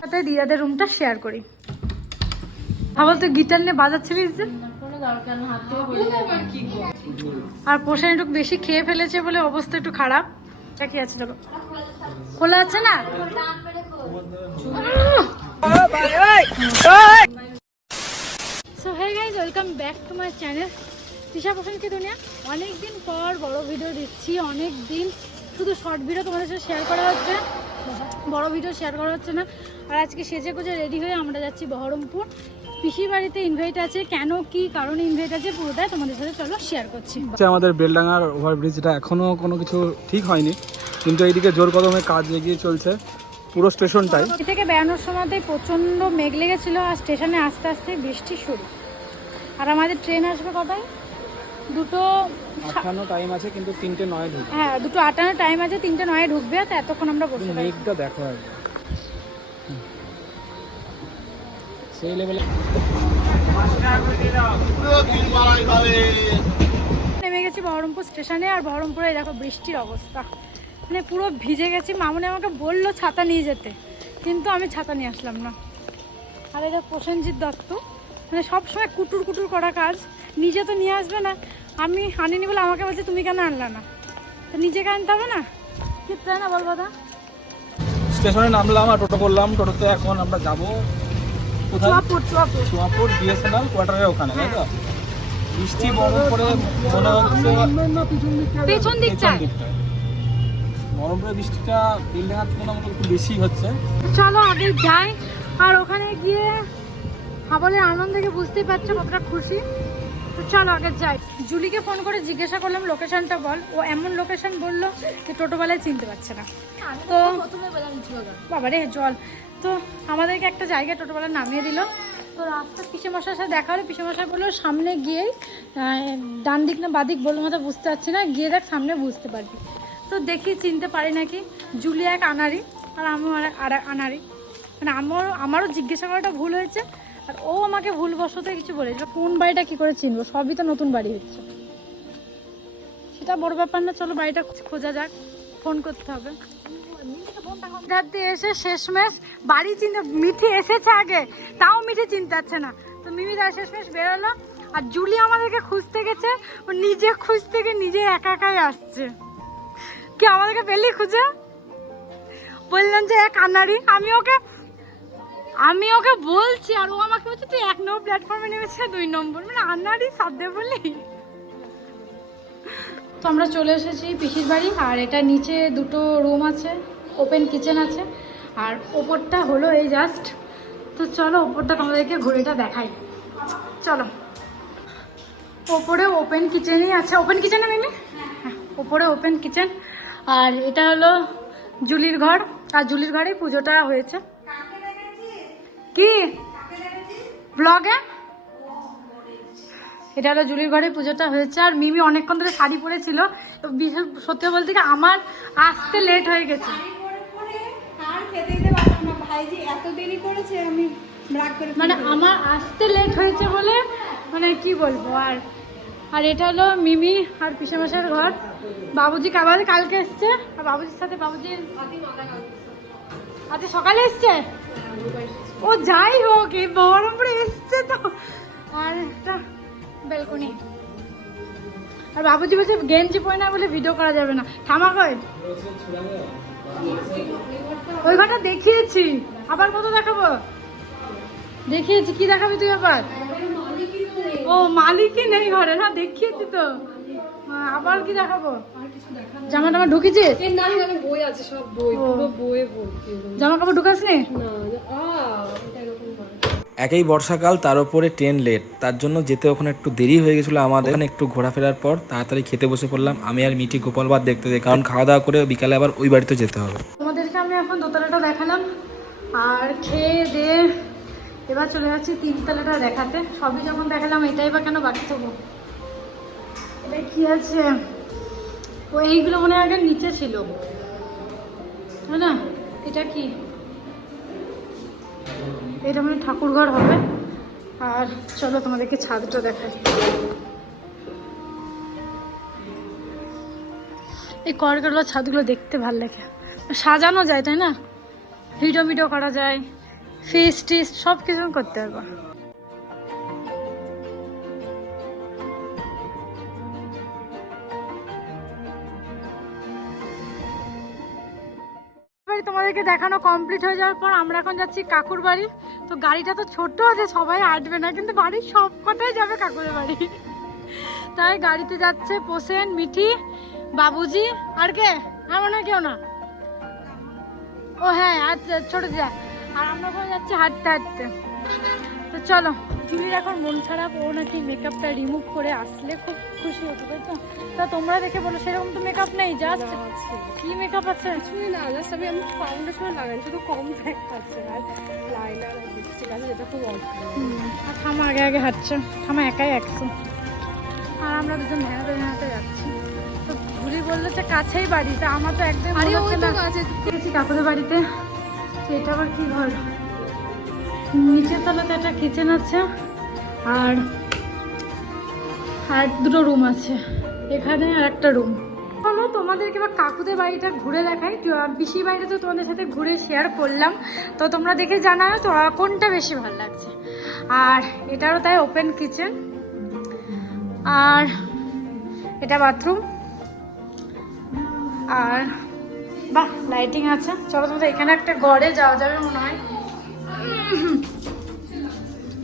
সাথে দিদাদের রুমটা শেয়ার করি। আবার তো গিটার নিয়ে বাজাচ্ছিলিস যে আর পোষণ একটু বেশি খেয়ে ফেলেছে বলে অবস্থা একটু খারাপ। কি আছে দেখো। খোলা আছে না? So guys welcome back to my channel পোষণ কি দুনিয়া অনেক দিন পর বড় ভিডিও দিচ্ছি অনেক দিন শুধু শর্ট ভিডিও তোমাদের সাথে শেয়ার করা হচ্ছে বড় ভিডিও শেয়ার করা হচ্ছে না। আর আজকে সেজে গুজে রেডি হয়ে আমরা যাচ্ছি বহরমপুর। পিসির বাড়িতে ইনভাইট আছে কেন কি কারণে ইনভাইট আছে পুরোটাই তোমাদের সাথে চলো শেয়ার করছি। আমাদের বেলডাঙ্গার ওভারব্রিজটা এখনও কোনো কিছু ঠিক হয়নি। কিন্তু এইদিকে জোর কদমে কাজ এগিয়ে চলছে পুরো স্টেশনটাই। থেকে বেড়ানোর সময়তেই প্রচণ্ড মেঘ লেগেছিল আর স্টেশনে আস্তে আস্তে বৃষ্টি শুরু। আর আমাদের ট্রেন আসবে কটায়? দুটো সা- টাইম আছে কিন্তু তিনটে নয় ঢুক হ্যাঁ দুটো আটানো টাইম আছে তিনটে নয় ঢুকবে তো এতক্ষণ আমরা বসে। মেঘটা দেখো একবার। সেই লেভেলে নেমে গেছি বহরমপুর স্টেশনে আর বহরমপুরে দেখো বৃষ্টির অবস্থা। মানে পুরো ভিজে গেছি মামুনি আমাকে বলল ছাতা নিয়ে যেতে কিন্তু আমি ছাতা নিয়ে আসলাম না। আর এটা প্রসেনজিৎ দত্ত মানে সবসময় কুটুর কুটুর করা কাজ। নিজে তো নিয়ে আসবে না। আমি আনিনি বলে আমাকে বলছে তুমি কেন আনলা না? তো নিজেকে আনতে হবে না? কি তাই না বল দাদা স্টেশনে নামলাম আর টোটো করলাম। টোটোতে এখন আমরা যাব কোথায়? চুয়াপুর চুয়াপুর। চুয়াপুর বিএসএনএল কোয়ার্টারের ওখানে তাই তো? বৃষ্টি বড় করে মনে হচ্ছে পেছন দিকটায়। বহরমপুরে বৃষ্টিটা বেলডাঙ্গার তুলনামূলক একটু বেশি হচ্ছে। চলো আগে যাই। আর ওখানে গিয়ে খাবারের আনন্দ থেকে বুঝতেই পারছ কতটা খুশি। তো চলো আগে যাই। জুলিকে ফোন করে জিজ্ঞাসা করলাম লোকেশনটা বল। ও এমন লোকেশন বলল যে টোটোবেলায় চিনতে পারছে না। তো ঝোগা বাবারে জল। তো আমাদেরকে একটা জায়গায় টোটোবেলা নামিয়ে দিল। তো রাস্তা পিসে মশার সাথে দেখা হলো। পিসে মশাই বলল সামনে গিয়েই ডান দিক না বাদিক বলল মতো বুঝতে পারছি না। গিয়ে দেখ সামনে বুঝতে পারবি। তো দেখি চিনতে পারি নাকি। জুলি এক আনারি আর আমি আর আনারি মানে আমারও আমারও জিজ্ঞাসা করাটা ভুল হয়েছে। আর ও আমাকে ভুলবশত কিছু বলেছিল কোন বাড়িটা কি করে চিনবো? সবই তো নতুন বাড়ি হচ্ছে। সেটা বড় ব্যাপার না, চলো বাড়িটা খোঁজা যাক ফোন করতে হবে। ধার এসে শেষমেশ বাড়ি চিনতে, মিঠি এসেছে আগে, তাও মিঠি চিনতে না। তো মিমি দা শেষমেশ বেরোলো, আর জুলি আমাদেরকে খুঁজতে গেছে, ও নিজে খুঁজতে গিয়ে নিজে একা একাই আসছে। কি, আমাদেরকে পেলি খুঁজে? বললাম যে এক আনারি আমি ওকে আমি ওকে বলছি, আর ও আমাকে বলছে, তুই এক নম্বর প্ল্যাটফর্মে নেমেছে দুই নম্বর? মানে আনারি সাধ্যে বলি। তো আমরা চলে এসেছি পিসির বাড়ি, আর এটা নিচে দুটো রুম আছে ওপেন কিচেন আছে, আর ওপরটা হলো এই জাস্ট তো চলো, ওপরটা তোমাদেরকে ঘুরেটা দেখাই। চলো। ওপরে ওপেন কিচেনই আছে। ওপেন কিচেনে হ্যাঁ ওপরে ওপেন কিচেন আর এটা হলো জুলির ঘর। আর জুলির ঘরেই পুজোটা হয়েছে। কি? ব্লগে এটা হলো জুলির ঘরে পুজোটা হয়েছে। আর মিমি অনেকক্ষণ ধরে শাড়ি পরেছিল তো বিশেষ সত্যি বলতে কি আমার আসতে লেট হয়ে গেছে। আর খেতে দিতে পারলাম না। ভাইজি এত দেরি করেছে আমি মানে আমার আসতে লেট হয়েছে বলে মানে কি বলব আর। আর এটা হলো মিমি আর পিসেমাসের ঘর। বাবুজি কাবার কালকে এসছে। আর বাবুজির সাথে বাবুজির আজকে সকালে এসছে? ও যাই হোক, এই বহরমপুরে এসছে তো। আর একটা বেলকনি। আর বাবুজি বলছে, গেঞ্জি পরে না বলে ভিডিও করা যাবে না। থামা কই? ওই ঘরটা দেখিয়েছি। আবার কত দেখাবো? দেখিয়েছি। কি দেখাবি তুই আবার? ও, মালিকই নেই ঘরে না, দেখিয়েছি তো। আবার কি দেখাবো? জামা টামা ঢুকেছিস? না এখানে বই আছে সব বই পুরো বইয়ে ভর্তি জামা কাপড় ঢুকাসনি? না একেই বর্ষাকাল তার উপরে ট্রেন লেট তার জন্য যেতে ওখানে একটু দেরি হয়ে গেছিল আমাদের। ওখানে একটু ঘোরাফেরার পর তাড়াতাড়ি খেতে বসে পড়লাম। আমি আর মিটি গোপাল বাদ দেখতে দেখতে। কারণ খাওয়া দাওয়া করে বিকালে আবার ওই বাড়িতে যেতে হবে। তোমাদেরকে আমি এখন দোতলাটা দেখালাম। আর খেয়ে দিয়ে এবার চলে যাচ্ছি তিনতলাটা দেখাতে। সবই যখন দেখালাম এটাই বা কেন বাকি থাকব? কি আছে? ও, এইগুলো মনে আগে নিচে ছিল। তাই না? এটা কি? এটা মানে ঠাকুর ঘর হবে। আর চলো তোমাদেরকে ছাদটা দেখাই। এই করগুলো ছাদগুলো দেখতে ভালো লাগে। সাজানো যায়, তাই না? ভিডিও ভিডিও করা যায়। ফিস টিস সব কিছু করতে পারব তোমাদেরকে দেখানো কমপ্লিট হয়ে যাওয়ার পর আমরা এখন যাচ্ছি কাকুর বাড়ি। তো গাড়িটা তো ছোট আছে, সবাই আসবে না, কিন্তু বাড়ির সব কটাই যাবে কাকুর বাড়ি। তাই গাড়িতে যাচ্ছে পোসেন মিঠি, বাবুজি, আর কে? এমন না কেউ না? ও হ্যাঁ আচ্ছা ছোট যা। আর আমরা যাচ্ছি হাঁটতে হাঁটতে। তো চলো জুলির এখন মন খারাপ ও নাকি মেকআপটা রিমুভ করে আসলে খুব খুশি হতো তাই তো? তা তোমরা দেখে বলো সেরকম তো মেকআপ নেই জাস্ট কি মেকআপ আছে? কিছুই না জাস্ট আমি আমি ফাউন্ডেশন লাগাই শুধু কম দেখাচ্ছে আর লাইনার আর লিপস্টিক আছে যেটা খুব অল্প। আর থামা আগে আগে হাঁটছে। থামা একাই একশো আর আমরা দুজন ভেড়াতে ভেড়াতে যাচ্ছি। তো ভুলি বলল যে কাছেই বাড়ি তা আমার তো একদম আরে ওই তো কাকুদের বাড়িতে। তো এটা আবার কি ঘর? নিচের তলাতে একটা কিচেন আছে, আর আর দুটো রুম আছে। এখানে আর একটা রুম চলো, তোমাদেরকে এবার কাকুদের বাড়িটা ঘুরে দেখাই। পিসির বাড়িটা তো তোমাদের সাথে ঘুরে শেয়ার করলাম। তো তোমরা দেখে জানাও তো কোনটা বেশি ভালো লাগছে। আর এটারও তাই ওপেন কিচেন আর এটা বাথরুম আর বাহ লাইটিং আছে। চলো, তোমাদের এখানে একটা ঘরে যাওয়া যাবে মনে হয়।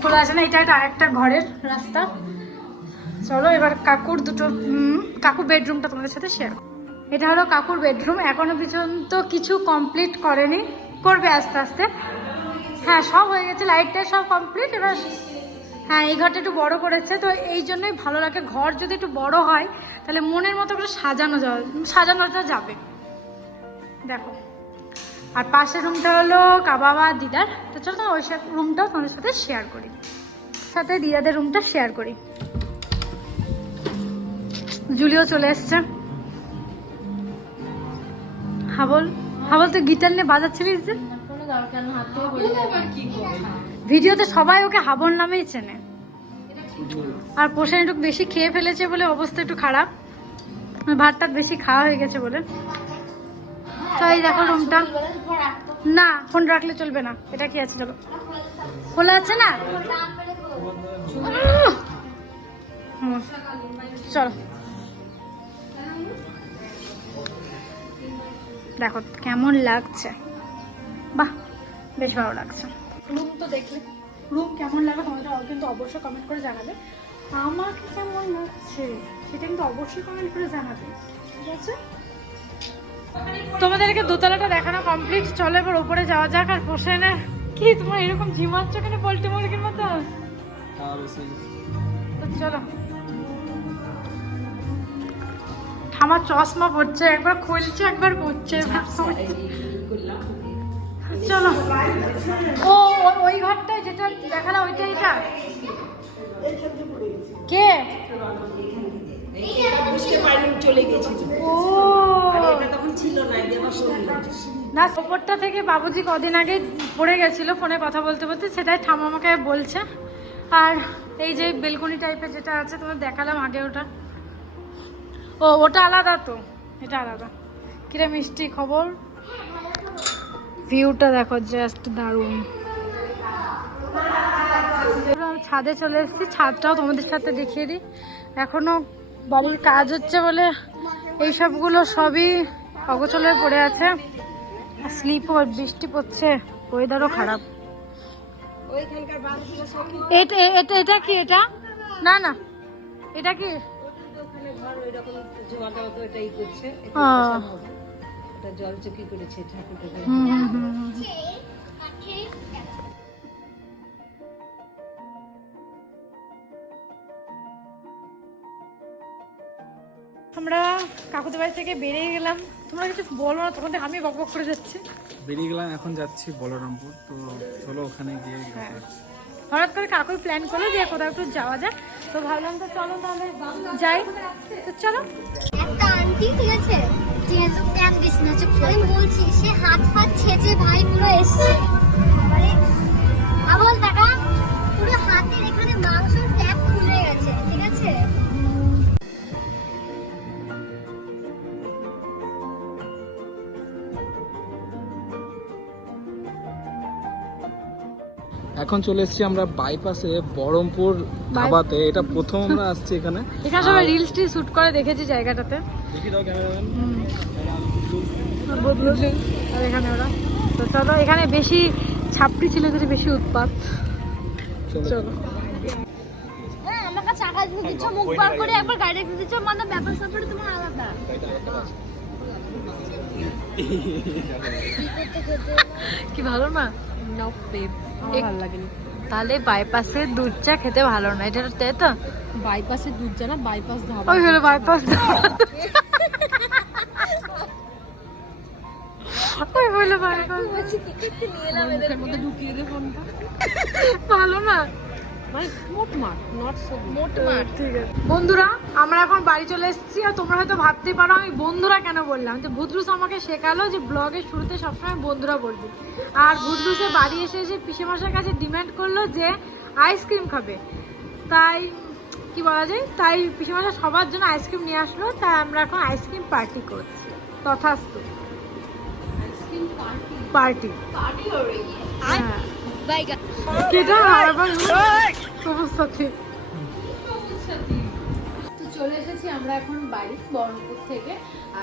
খোলা আছে না, এটা একটা আরেকটা ঘরের রাস্তা। চলো, এবার কাকুর দুটো কাকুর বেডরুমটা তোমাদের সাথে শেয়ার এটা হলো কাকুর বেডরুম এখনও পর্যন্ত কিছু কমপ্লিট করেনি। করবে আস্তে আস্তে। হ্যাঁ সব হয়ে গেছে লাইটটা সব কমপ্লিট এবার হ্যাঁ এই ঘরটা একটু বড় করেছে, তো এই জন্যই ভালো লাগে। ঘর যদি একটু বড় হয়, তাহলে মনের মতো করে সাজানো যাবে সাজানোটা যাবে। দেখো। আর পাশের রুমটা হলো কাবাবা দিদার। তো চলো তোমার ওই রুমটাও তোমাদের সাথে শেয়ার করি। সাথে দিদাদের রুমটা শেয়ার করি। জুলিও চলে এসছে। হাবল হাবল তো গিটার নিয়ে বাজাচ্ছিলিস যে? ভিডিওতে সবাই ওকে হাবল নামেই চেনে। আর পোষণ একটু বেশি খেয়ে ফেলেছে বলে অবস্থা একটু খারাপ। ভাতটা বেশি খাওয়া হয়ে গেছে বলে। তো দেখো রুমটা। না ফোন রাখলে চলবে না। এটা কি আছে? খোলা আছে না? চলো। দেখো, কেমন লাগছে। বাহ, বেশ ভালো লাগছে। রুম তো দেখলে। রুম কেমন লাগে তোমাদের কিন্তু অবশ্যই কমেন্ট করে জানাবে। আমাকে কেমন লাগছে? সেটা কিন্তু অবশ্যই কমেন্ট করে জানাবে। ঠিক আছে? তোমাদেরকে দোতলাটা দেখানো কমপ্লিট চলো এবার উপরে যাওয়া যাক আর বসে না। কি তোমার এরকম ঝিমাচ্ছ কেন পোল্ট্রি মুরগির মতো? চলো। আমার চশমা পড়ছে একবার খুলছে একবার করছে চলো। ও ওই ঘরটায় যেটা দেখালা ওইটা এটা? কে? ও। না ওপরটা থেকে বাবুজি কদিন আগে পড়ে গেছিল ফোনে কথা বলতে বলতে সেটাই ঠাম্মা আমাকে বলছে। আর এই যে বেলকনি টাইপের যেটা আছে তোমার দেখালাম আগে ওটা। ও ওটা আলাদা তো? এটা আলাদা। কিরা মিষ্টি খবর? ভিউটা দেখো জাস্ট দারুণ। ছাদে চলে এসেছি ছাদটাও তোমাদের সাথে দেখিয়ে দিই। এখনও বাড়ির কাজ হচ্ছে বলে এই সবগুলো সবই অগোচলে পড়ে আছে। স্লিপ বৃষ্টি পড়ছে। ওয়েদারও খারাপ। এটা এটা এটা কি এটা? না না। এটা কি? জল হুম করেছে হুম। কাকুদের বাড়ি থেকে বেরিয়ে গেলাম। তোমরা কিছু বলো না তখন আমি বক বক করে যাচ্ছি। বেরিয়ে গেলাম এখন যাচ্ছি বলরামপুর। তো চলো ওখানে গিয়ে হঠাৎ করে কাকুই প্ল্যান করল যে কোথাও একটু যাওয়া যাক। তো ভাবলাম তো চলো তাহলে যাই। তো চলো। একটা আন্টি ঠিক আছে? যেহেতু প্যান দিস না আমি বলছি সে হাত হাত ছেঁচে ভাই পুরো এসছে। মানে এখন চলে এসেছি আমরা বাইপাসে বহরমপুর ধাবাতে। এটা প্রথম আমরা আসছি এখানে। এখানে সবাই রিলস টিল শুট করে দেখেছি জায়গাটাতে। দেখি দাও ক্যামেরাম্যান আর এখানে ওরা। তো চলো এখানে বেশি ছাপড়ি ছেলেদের বেশি উৎপাত। চলো। হ্যাঁ আমাকে চাকা দিতে দিচ্ছ মুখ বার করে একবার গাড়ি দিতে দিচ্ছ মানে ব্যাপার স্যাপারটা তোমার আলাদা। কি ভালো না? নাও বেব আমার ভালো লাগেনি। তাহলে বাইপাসে দুধ চা খেতে ভালো না এটা তাই তো? বাইপাসে দুধ চা না বাইপাস ধাবা ওই হলো বাইপাস ওই হলো বাইপাস মুখের মধ্যে ঢুকিয়ে দে ফোনটা। ভালো না। বন্ধুরা আমরা এখন বাড়ি চলে এসেছি আর তোমরা হয়তো ভাবতে পারো আমি বন্ধুরা কেন বললাম? তো ভুদ্রুস আমাকে শেখালো যে ব্লগের শুরুতে সবসময় বন্ধুরা বলবি। আর ভুদ্রুসে বাড়ি এসে এসে পিসে মশার কাছে ডিমান্ড করল যে আইসক্রিম খাবে। তাই কি বলা যায়? তাই পিসে মশা সবার জন্য আইসক্রিম নিয়ে আসলো তাই আমরা এখন আইসক্রিম পার্টি করছি। তথাস্তু। পার্টি কেটা আবার সবুজ চলে এসেছি আমরা এখন বাড়ি বহরমপুর থেকে।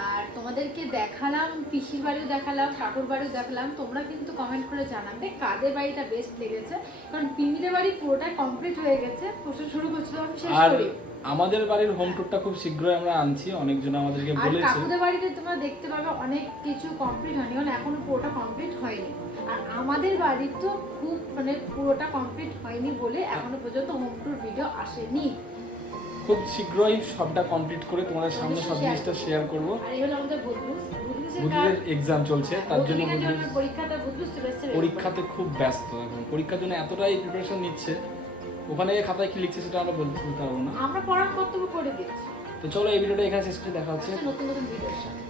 আর তোমাদেরকে দেখালাম পিসির বাড়িও দেখালাম কাকুর বাড়িও দেখালাম। তোমরা কিন্তু কমেন্ট করে জানাবে কাদের বাড়িটা বেস্ট লেগেছে। কারণ পিমিদের বাড়ি পুরোটাই কমপ্লিট হয়ে গেছে। প্রশ্ন শুরু করছিলাম আমি শেষ করি। আমাদের বাড়ির হোম টুরটা খুব শীঘ্রই আমরা আনছি। অনেকজন আমাদেরকে আর বলেছে। কাকুদের বাড়িতে তোমরা দেখতে পাবে অনেক কিছু কমপ্লিট হয়নি। মানে এখনও পুরোটা কমপ্লিট হয়নি। আর আমাদের বাড়ি তো খুব মানে পুরোটা কমপ্লিট হয়নি বলে এখনও পর্যন্ত হোম টুর ভিডিও আসেনি। খুব শীঘ্রই সবটা কমপ্লিট করে তোমাদের সামনে সব জিনিসটা শেয়ার করব। আর এই হলো আমাদের বুধুদের এক্সাম চলছে তার জন্য চলে পরীক্ষাতে খুব ব্যস্ত এখন। পরীক্ষার জন্য এতটাই প্রিপারেশন নিচ্ছে ওখানে খাতায় কি লিখছে সেটা আমরা বলতে পারব না। আমরা পড়ার কর্তব্য করে দিচ্ছি তো চলো এই ভিডিওটা এখানে শেষ করে দেখা হচ্ছে। নতুন নতুন ভিডিওর সাথে।